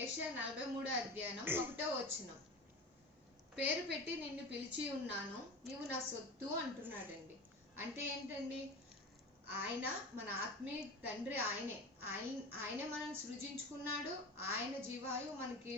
యెషయా 43 అధ్యాయం 1వ వచనం. పేరు పెట్టి నిన్ను పిలిచి ఉన్నాను, నీవు నా సొత్తు అంటున్నాడండి. అంటే ఏంటండి? ఆయన మన ఆత్మీయ తండ్రి, ఆయనే మనల్ని సృజించుకున్నాడు. ఆయన జీవాయు మనకి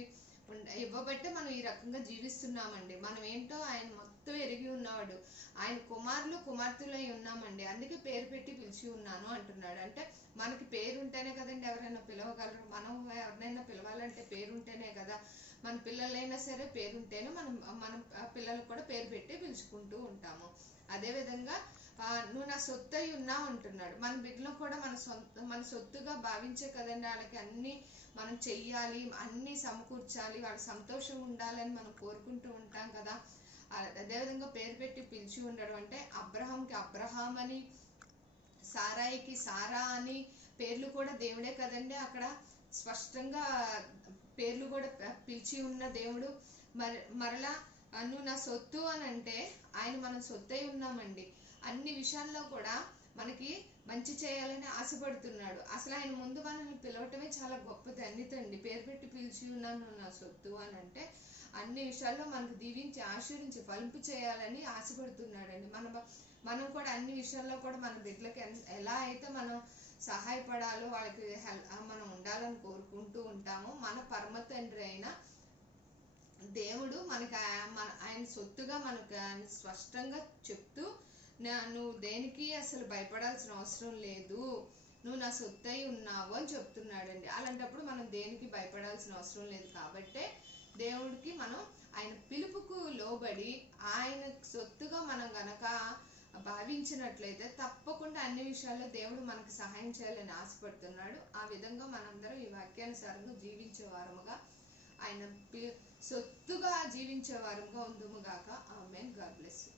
ఇవ్వబట్టే మనం ఈ రకంగా జీవిస్తున్నామండి. మనం ఏంటో ఆయన మొత్తం ఎరిగి ఉన్నవాడు. ఆయన కుమారులు కుమార్తెలై ఉన్నామండి. అందుకే పేరు పెట్టి పిలిచి ఉన్నాను అంటున్నాడు. అంటే మనకి పేరు ఉంటేనే కదండి ఎవరైనా పిలవగలరు. మనం ఎవరినైనా పిలవాలంటే పేరు ఉంటేనే కదా. మన పిల్లలైనా సరే పేరుంటేనే మన పిల్లలకు కూడా పేరు పెట్టి పిలుచుకుంటూ ఉంటాము. అదేవిధంగా నువ్వు నా సొత్తు అయి ఉన్నావు అంటున్నాడు. మన బిడ్డలు కూడా మన సొత్తుగా భావించే కదండి వాళ్ళకి అన్ని మనం చెయ్యాలి, అన్ని సమకూర్చాలి, వాళ్ళకి సంతోషంగా ఉండాలని మనం కోరుకుంటూ ఉంటాం కదా. అదేవిధంగా పేరు పెట్టి పిలిచి ఉండడం అంటే అబ్రహాంకి అబ్రహాం అని, సారాయికి సారా అని పేర్లు కూడా దేవుడే కదండి. అక్కడ స్పష్టంగా పేర్లు కూడా పిలిచి ఉన్న దేవుడు. మరలా నువ్వు నా సొత్తు అని అంటే ఆయన మనం సొత్తై ఉన్నామండి. అన్ని విషయాల్లో కూడా మనకి మంచి చేయాలని ఆశపడుతున్నాడు. అసలు ఆయన ముందు మనల్ని పిలవటమే చాలా గొప్ప ధన్యతండి. పేరు పెట్టి పిలిచి ఉన్నాను నా సొత్తు అని అంటే అన్ని విషయాల్లో మనకు దీవించి ఆశీర్వించి ఫలింపు చేయాలని ఆశపడుతున్నాడండి. మనం కూడా అన్ని విషయాల్లో కూడా మన బిడ్డలకి ఎలా అయితే మనం సహాయపడాలో వాళ్ళకి మనం ఉండాలని కోరుకుంటూ ఉంటాము. మన పరమ తండ్రి అయిన దేవుడు మనకి ఆయన సొత్తుగా మనకు స్పష్టంగా చెప్తూ, నువ్వు దేనికి అసలు భయపడాల్సిన అవసరం లేదు, నువ్వు నా సొత్తు అయి ఉన్నావు అని చెప్తున్నాడండి. అలాంటప్పుడు మనం దేనికి భయపడాల్సిన అవసరం లేదు. కాబట్టే దేవుడికి మనం ఆయన పిలుపుకు లోబడి ఆయన సొత్తుగా మనం గనక భావించినట్లయితే తప్పకుండా అన్ని విషయాల్లో దేవుడు మనకు సహాయం చేయాలని ఆశపడుతున్నాడు. ఆ విధంగా మనందరం ఈ వాక్యానుసారంగా జీవించే వారముగా, ఆయన సొత్తుగా జీవించే వారముగా ఉందుము గాక. ఆమేన్. God bless you.